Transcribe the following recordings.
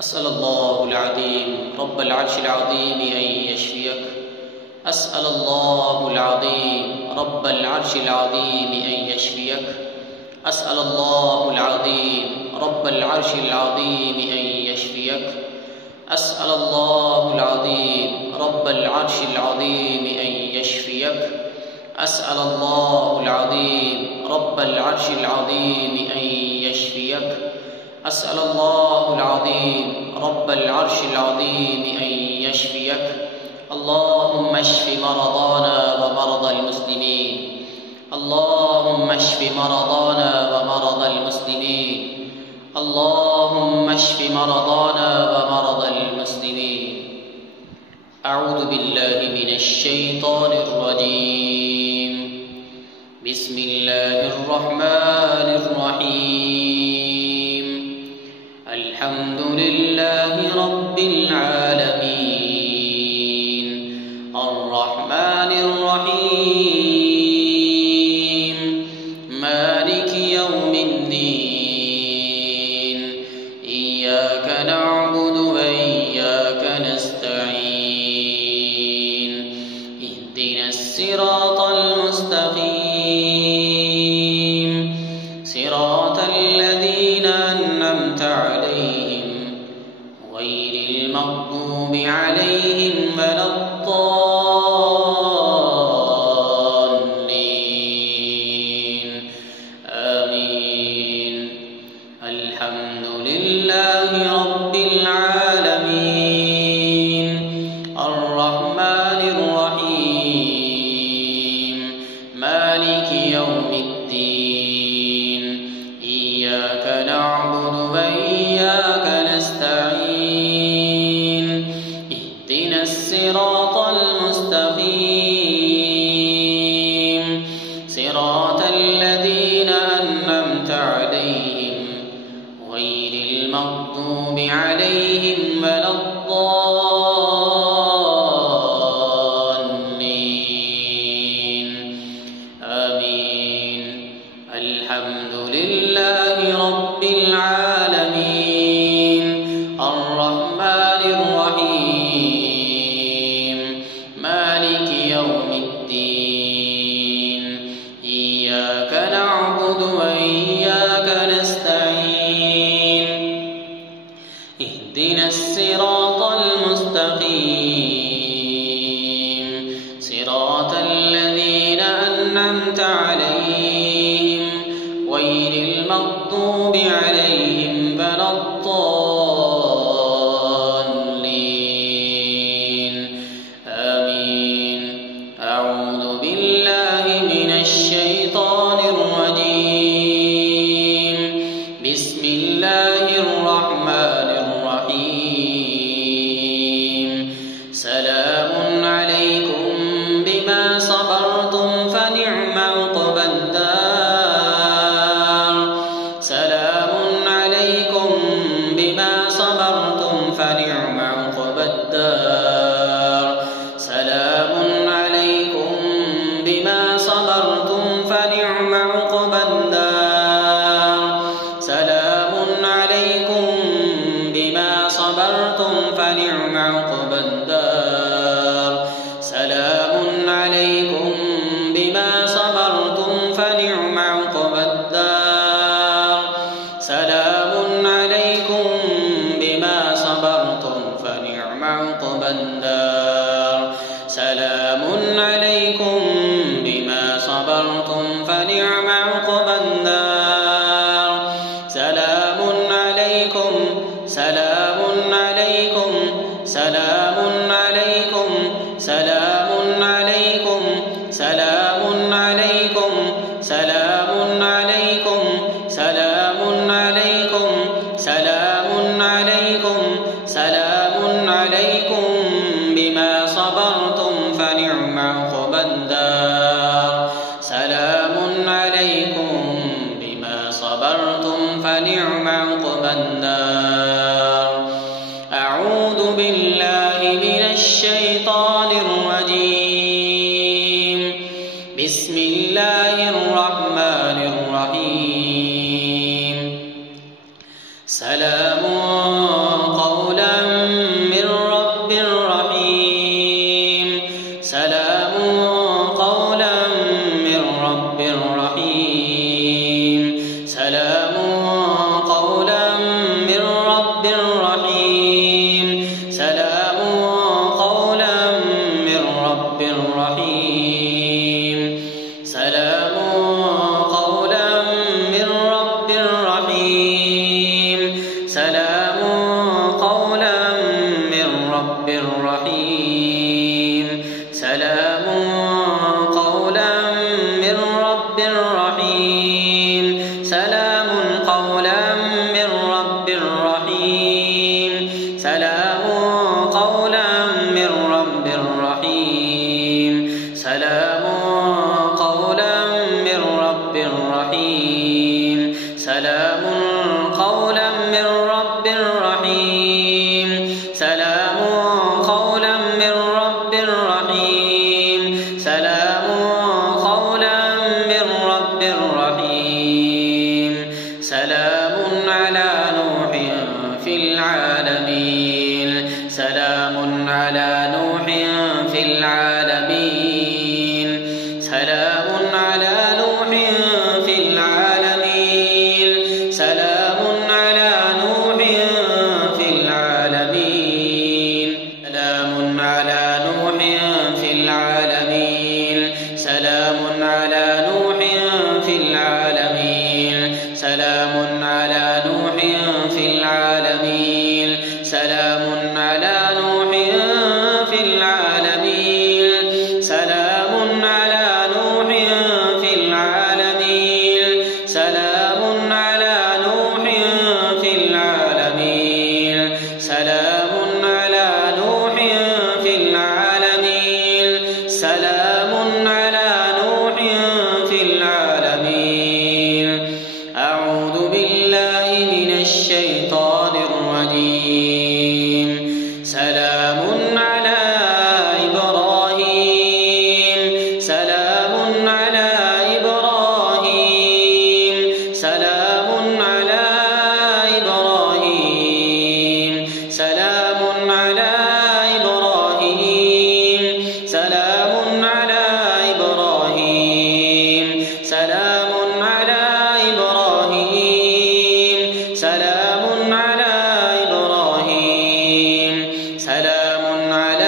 أسأل الله العظيم رب العرش العظيم أن يشفيك. أسأل الله العظيم رب العرش العظيم أن يشفيك. أسأل الله العظيم رب العرش العظيم أن يشفيك. أسأل الله العظيم رب العرش العظيم أن يشفيك. أسأل الله العظيم رب العرش العظيم أن يشفيك. أسأل الله العظيم رب العرش العظيم أن يشفيك. اللهم اشف مرضانا ومرضى المسلمين. اللهم اشف مرضانا ومرضى المسلمين. اللهم اشف مرضانا ومرضى المسلمين. أعوذ بالله من الشيطان الرجيم. بسم الله الرحمن الرحيم. الحمد لله رب العالمين الرحمن الرحيم مالك يوم الدين إياك نعبد وإياك نستعين اهدنا الصراط المستقيم صراط الذين أنعمت عليهم غير المغضوب عليهم ولا الضالين آمين. الحمد لله رب العالمين الرحمن الرحيم مالك يوم الدين إياك نعبد وإياك نستعين اهدنا الصراط المستقيم صراط الذين أنعمت عليهم غير المغضوب عليهم ولا الضالين آمين. الحمد لله رب العالمين الرحمن الرحيم مالك يوم الدين إياك نعبد وإياك نستعين اهدنا الصراط المستقيم صراط الذين أنعمت عليهم غير المغضوب عليهم ولا الضالين آمين. أعوذ بالله من الشيطان الرجيم. بسم الله الرحمن الرحيم. سلام عليكم بما صبرتم فنعم عقبى الدار. سلام عليكم بما صبرتم فنعم عقبى الدار. سلام عليكم بما صبرتم فنعم عقبى الدار. سلام عليكم بما صبرتم فنعم عقبى الدار. سلام عليكم بما صبرتم فنعم عقبى الدار. سلام عليكم بما صبرتم فنعم عقبى الدار. سلام عليكم بما صبرتم فنعم عقبى الدار. سلام عليكم سلام عليكم سلام عليكم سلام عليكم سلام عليكم سلام عليكم سلام عليكم سلام عليكم سلام عليكم بما صبرتم فنعم عقبى الدار. سلام عليكم بما صبرتم فنعم عقبى الدار. أعوذ بالله من الشيطان الرجيم. بسم الله الرحمن الرحيم. سلام سلام قولا من رب رحيم سلام قولا من رب رحيم سلام قولا من رب رحيم سلام قولا من رب رحيم سلام قولا من رب رحيم سلام على نوح في العالمين سلام على نوح في العالمين سلام على نوح في العالمين سلام على نوح في العالمين سلام على نوح في العالمين سلام على نوح في العالمين سلام على نوح في العالمين سلام على نوح في العالمين سلام على نوح في العالمين سلام على نوح في العالمين سلام على نوح في العالمين سلام على نوح في العالمين أعوذ بالله من الشيطان الرجيم سلام على إبراهيم سلام على إبراهيم سلام على إبراهيم سلام على إبراهيم سلام على إبراهيم سلام على إبراهيم سلام على إبراهيم سلام على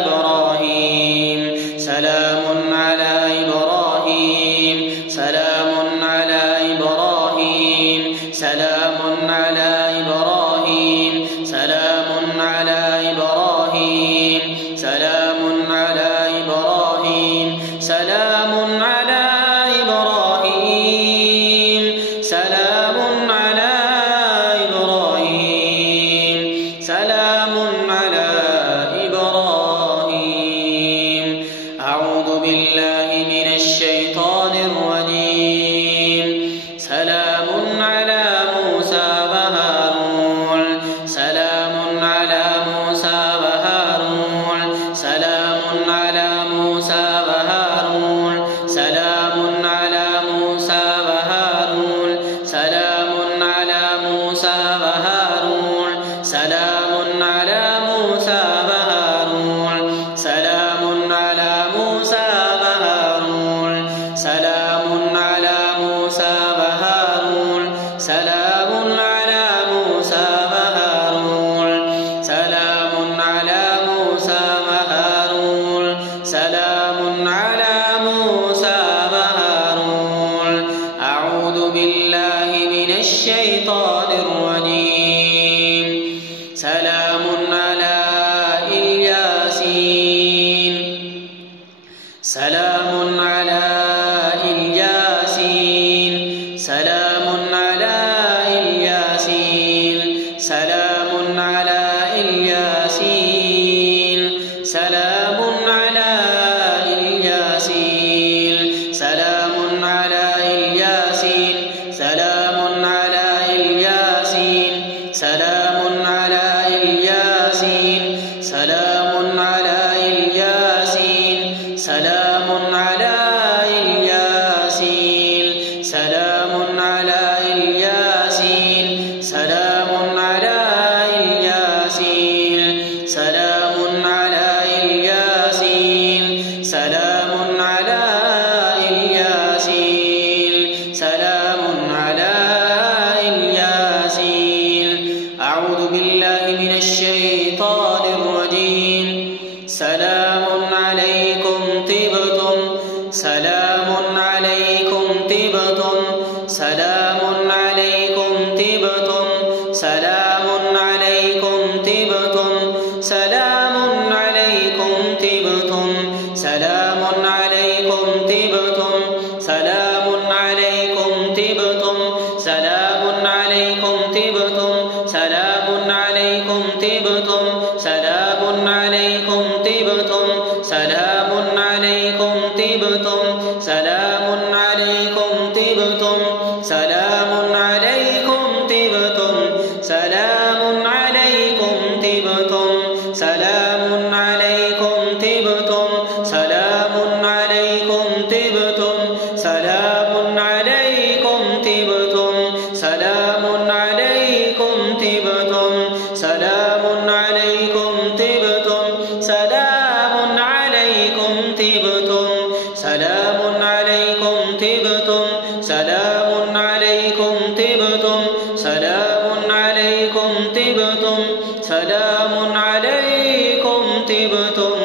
إبراهيم سلام على إبراهيم سلام على إبراهيم سلام على إبراهيم سلام على إبراهيم سلام على إبراهيم سلام على إبراهيم سلام على إبراهيم سلام على إبراهيم أعوذ بالله من الشيطان الرجيم سلام على موسى وهارون سلام على موسى وهارون سلام على موسى وهارون سلام على موسى وهارون سلام على موسى وهارون سلام على موسى وهارون سلام على موسى وهارون سلام على موسى وهارون سلام على موسى وهارون سلام على موسى وهارون سلام على موسى وهارون أعوذ بالله من الشيطان الرجيم سلام على الياسين سلام على الياسين سلام على الياسين سلام على الياسين سلام على الياسين سلام على الياسين سلام على الياسين سلام على الياسين سلام على الياسين سلام على الياسين سلام على الياسين سلام على الياسين سلام على الياسين سلام على الياسين سلام على الياسين أعوذ بالله من الشيطان الرجيم سلام عليكم طبتم سلام عليكم طبتم سلام عليكم طبتم سلام عليكم طبتم سلام عليكم طبتم سلام عليكم طبتم سلام عليكم طبتم سلام عليكم طبتم سلام عليكم عليكم طبتم سلام عليكم طبتم سلام عليكم طبتم سلام عليكم طبتم سلام عليكم طبتم سلام عليكم طبتم سلام عليكم طبتم سلام عليكم طبتم سلام عليكم طبتم سلام عليكم طبتم سلام عليكم طبتم سلام عليكم طبتم سلام عليكم طبتم سلام عليكم طبتم سلام عليكم طبتم سلام عليكم طبتم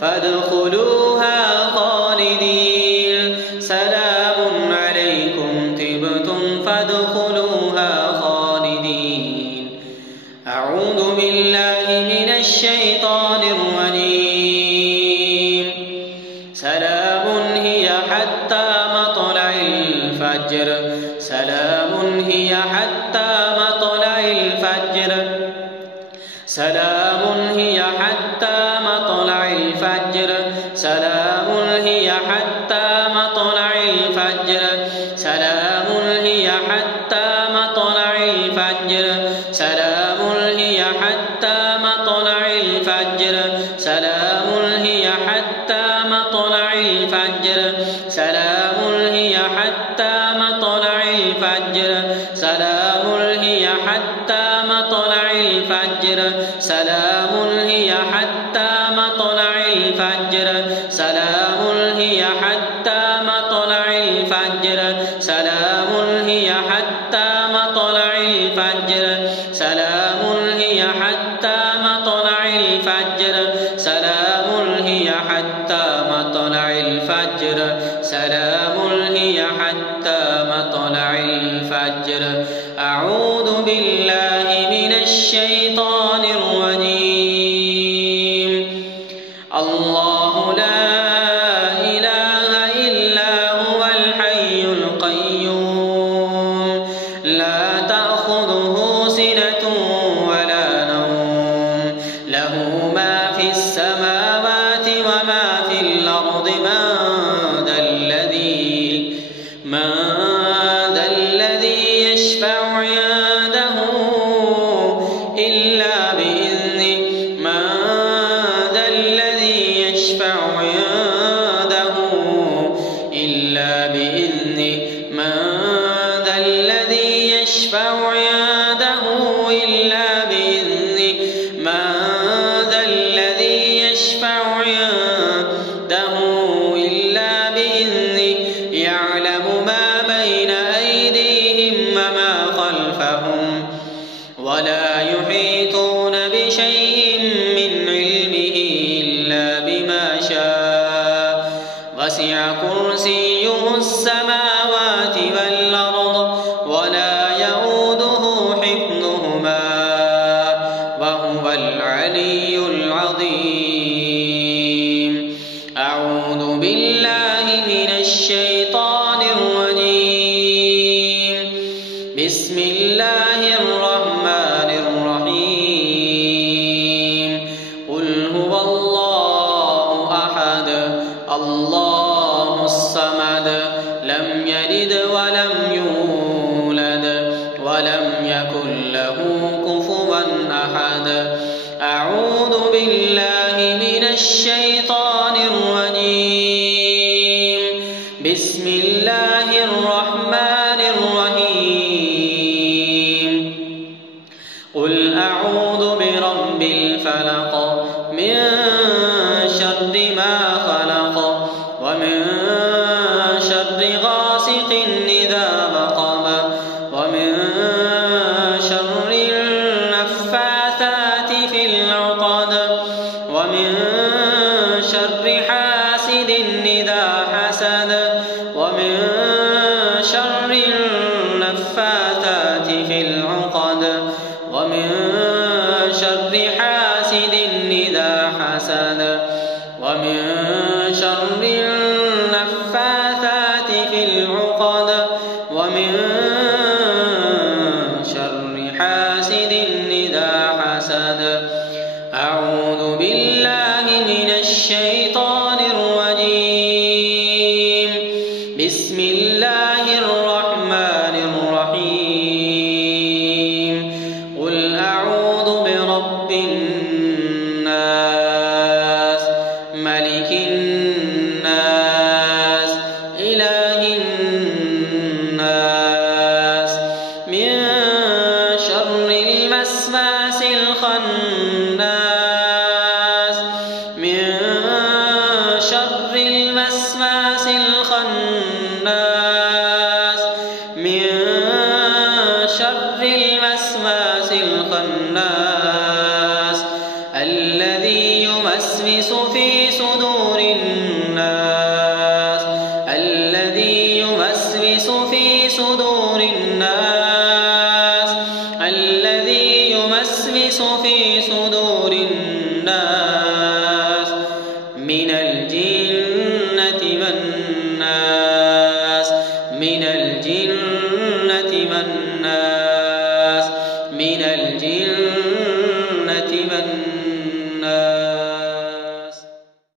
فادخلوها خالدين سلام عليكم طبتم فادخلوها خالدين. أعوذ بالله من الشيطان الرجيم. سلام هي حتى مطلع الفجر سلام هي حتى مطلع الفجر سلام هي حتى مطلع الفجر سلام هي حتى مطلع الفجر سلام هي حتى مطلع الفجر سلام هي حتى مطلع الفجر سلام هي حتى مطلع الفجر سلام هي حتى مطلع الفجر سلام هي حتى مطلع الفجر سلام هي حتى مطلع الفجر سلام هي حتى مطلع الفجر سلام هي حتى مطلع الفجر سلام هي حتى مطلع الفجر سلام هي حتى مطلع الفجر سلام هي حتى مطلع الفجر. أعوذ بالله من الشيطان الرجيم. الله لا إله إلا هو الحي القيوم لا تأخذه سنة ولا نوم له ما في السماوات وما في الأرض من ذا الذي يشفع عنده إلا بإذنه من ذا الذي يشفع عنده إلا بإذنه من ذا الذي يشفع عنده إلا بإذنه من ذا الذي يشفع عنده إلا بإذنه يعلم ما بين أيديهم وما خلفهم ولا يحيطون بشيء من علمه إلا بما شاء وسع كرسيه السماوات والأرض ولا يؤوده حفظهما وهو العلي العظيم. أعوذ بالله من الشيطان الرجيم. بسم الله الرحمن الرحيم. قل هو الله أحد الله الصمد لم يلد ولم يولد ولم يكن له كفوا أحد. أعوذ بالله من الشيطان الرجيم. بسم الله الرحمن الرحيم. قل أعوذ برب الفلق من شر ما خلق ومن شر غاسق إذا وقب ومن شر النفاثات في العقد ومن شر حاسد إذا حسد ومن شر النفاثات في العقد ومن شر حاسد إذا حسد ومن شر النفاثات في العقد ومن شر حاسد إذا حسد الناس ملك الناس إله الناس من شر الوسواس الخناس من شر الوسواس الخناس من شر الوسواس الخناس الذي يوسوس في صدور الناس الذي يوسوس في صدور الناس الذي يوسوس في صدور